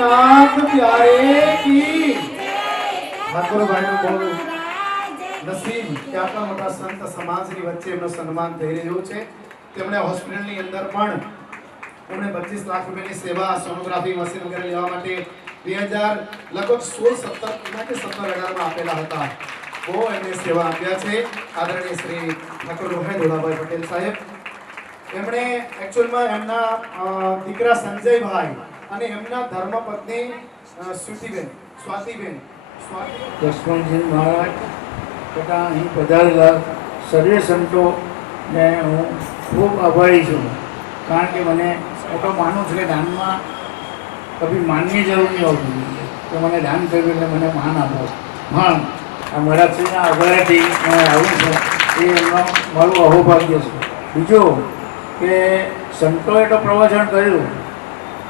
नाथ प्यारे की ठाकुर भाई નું બહુ નસીબ કે આટલા મોટા સંત સમાજની વચ્ચે એમનો સન્માન થઈ રહ્યો છે। તેમણે હોસ્પિટલની અંદર પણ એમણે 25 લાખ રૂપિયાની સેવા સોનોગ્રાફી મશીન વગેરે લેવા માટે 2000 લગભગ 16-17 કે 17-18 માં આપેલા હતા। બહુ એમને સેવા આપ્યા છે આદરણીય શ્રી ઠાકોર રોહિતભાઈ પટેલ સાહેબ। એમણે એક્ચ્યુઅલમાં એમના દીકરા સંજયભાઈ અને એમના ધર્મપત્ની સ્વાતિબેન લક્ષ્મણજી મહારાજ તથા અહીં પધારેલા સર્વે સંતોને હું ખૂબ આભારી છું, કારણ કે મને હું તો માનું છું કે દાનમાં કભી માનની જરૂર નહીં હોતી કે મને દાન કર્યું એટલે મને માન આપો। હા, આ મહારાજશ્રીના આભારથી હું આવું છું એ એમનો મારું અહોભાગ્ય છે। બીજું કે સંતોએ તો પ્રવચન કર્યું,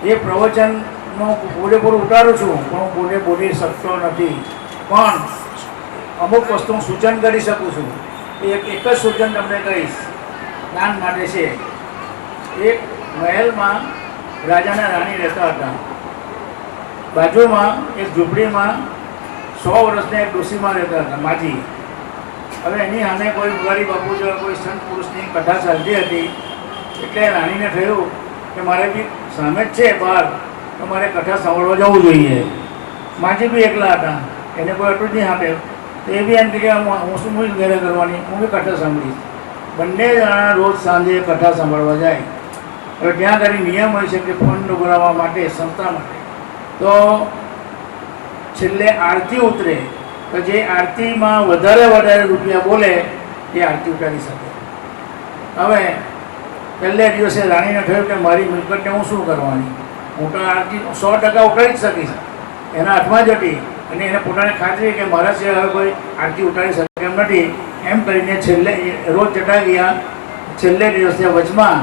એ પ્રવચનનો પૂરેપૂરું ઉતારું છું પણ હું પોતે બોલી શકતો નથી, પણ અમુક વસ્તુ હું સૂચન કરી શકું છું। એક જ સૂચન તમને કહીશ, દાન માટે છે। એક મહેલમાં રાજાના રાણી રહેતા હતા, બાજુમાં એક ઝૂંપડીમાં 100 વર્ષના એક ડોશીમાં રહેતા હતા માજી। હવે એની સામે કોઈ મુરારી બાપુ જેવા કોઈ સંત પુરુષની કથા ચાલતી હતી, એટલે રાણીને થયું કે મારે બી સામે જ છે બહાર, તો મારે કથા સાંભળવા જવું જોઈએ। માજી બી એકલા હતા, એને કોઈ અટું જ નહીં આપે, તો એ બી એમ કે હું શું ઘરે કરવાની, હું બી કથા સાંભળીશ। બંને જણા રોજ સાંજે કથા સાંભળવા જાય। હવે ત્યાં કરી નિયમ હોય છે કે ફંડ ઉઘરાવવા માટે, સંસ્થા માટે, તો છેલ્લે આરતી ઉતરે તો જે આરતીમાં વધારે રૂપિયા બોલે એ આરતી ઉતારી શકે। હવે પહેલે દિવસે રાણીને થયું કે મારી મિલકતને હું શું કરવાની, હું તો આરતી 100% ઉતારી જ શકીશ, એના હાથમાં જ હતી અને એને પોતાને ખાતરી કે મારા સિવાય હવે કોઈ આરતી ઉતારી શકે એમ નથી, એમ કરીને છેલ્લે રોજ જતા ગયા। છેલ્લે દિવસે વચમાં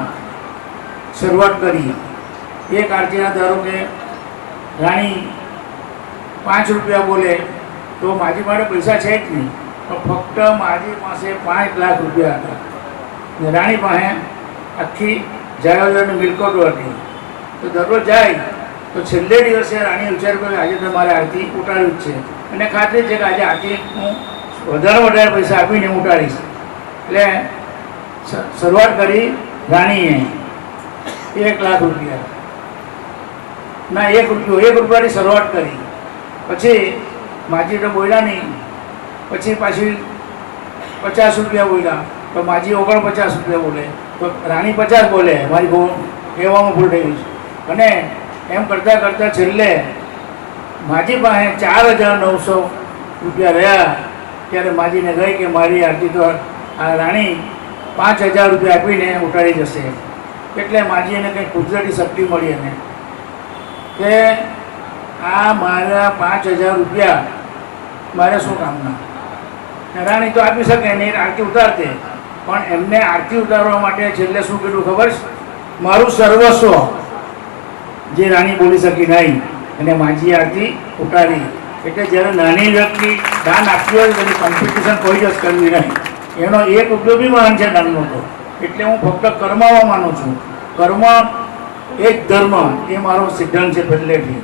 શરૂઆત કરી। એક આરતીના ધારો કે રાણી 5 રૂપિયા બોલે તો માજી માટે પૈસા છે જ નહીં, તો ફક્ત માજી પાસે 5 લાખ રૂપિયા હતા ને રાણી પાસે આખી જાહેરની મિલકતો હતી। તો દરરોજ જાય તો છેલ્લે દિવસે રાણી વિચાર કર્યો આજે તો મારે આરતી ઉતારવી જ છે, અને ખાતરી છે કે આજે આરતી હું વધારે પૈસા આપીને ઉતારીશ। એટલે શરૂઆત કરી રાણીએ 1 લાખ રૂપિયા ના 1 રૂપિયાની શરૂઆત કરી। પછી માજી તો બોલ્યા નહીં, પછી પાછી 50 રૂપિયા બોલ્યા, તો માજી 49 રૂપિયા બોલે, તો રાણી 50 બોલે। મારી બહુ કહેવામાં ભૂલ થઈ ગઈ છે, અને એમ કરતાં છેલ્લે માજી પાસે 4900 રૂપિયા રહ્યા। ત્યારે માજીને ગઈ કે મારી આરતી તો આ રાણી 5000 રૂપિયા આપીને ઉતારી જશે। એટલે માજીને કંઈક કુદરતી શક્તિ મળી એને કે આ મારા 5000 રૂપિયા મારે શું કામના। રાણી તો આપી શકે નહીં, આરતી ઉતારતે, પણ એમને આરતી ઉતારવા માટે છેલ્લે શું કીધું ખબર છે, મારું સર્વસ્વ જે રાણી બોલી શકી નહીં, અને માજી આરતી ઉતારી। એટલે જ્યારે નાની વ્યક્તિ દાન આપ્યું હોય તેની કોમ્પિટિશન કોઈ જ કરવી નહીં, એનો એક ઉપયોગી માન છે દાનનો તો। એટલે હું ફક્ત કર્મમાં માનું છું, કર્મ એ જ ધર્મ, એ મારો સિદ્ધાંત છે પહેલેથી।